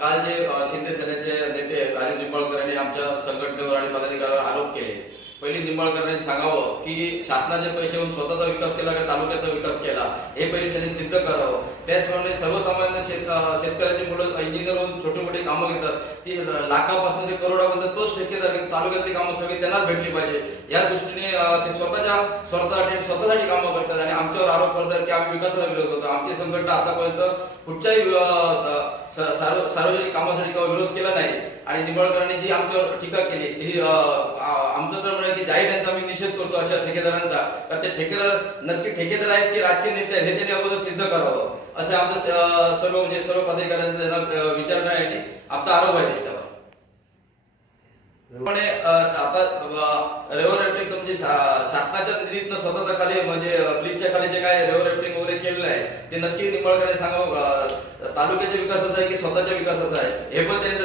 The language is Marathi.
काल जे शिंदे सेनेचे नेते अनिल निंबाळकर यांनी आमच्या संघटनेवर आणि पदाधिकाऱ्यावर आरोप केले. पहिली निंबाळकरांनी सांगावं की शासनाचे पैशावरून स्वतःचा विकास केला का तालुक्याचा विकास केला हे पहिले त्यांनी सिद्ध करावं. त्याचप्रमाणे सर्वसामान्य शेतकऱ्याची मुलं इंजिनियर होऊन छोटी मोठी कामं घेतात, ती लाखापासून ते करोडापर्यंत तोच ठेकेदार घेतो. तालुक्यातली कामं सगळी त्यांनाच भेटली पाहिजे या दृष्टीने ते स्वतःसाठी कामं करतात आणि आमच्यावर आरोप करतात की आम्ही विकासाला विरोध करतो. आमची संघटना आतापर्यंत कुठच्याही सार्वजनिक कामासाठी विरोध केला नाही आणि निंबाळकरांनी जी आमच्यावर टीका केली ही आमचं तर म्हणजे की जाहीर यांचा आम्ही निषेध करतो अशा ठेकेदारांचा. तर ते ठेकेदार नक्की ठेकेदार आहेत की राजकीय नेते आहेत हे त्यांनी अगोदर सिद्ध करावं असं आमचं सर्व पदाधिकाऱ्यांचा त्यांना विचारणा आहे आणि आमचा आरोप आहे त्याच्यावर. पण आता रेव्हर रॅफ्टिंग म्हणजे शासनाच्या निधीतनं स्वतःच्या खाली म्हणजे ब्लीचच्या खाली जे काय रेव्हर रॅफ्टिंग वगैरे केलेलं आहे ते नक्की निंबाळकरांनी सांगावं तालुक्याच्या विकासाचं आहे की स्वतःच्या विकासाचं आहे हे पण त्यांनी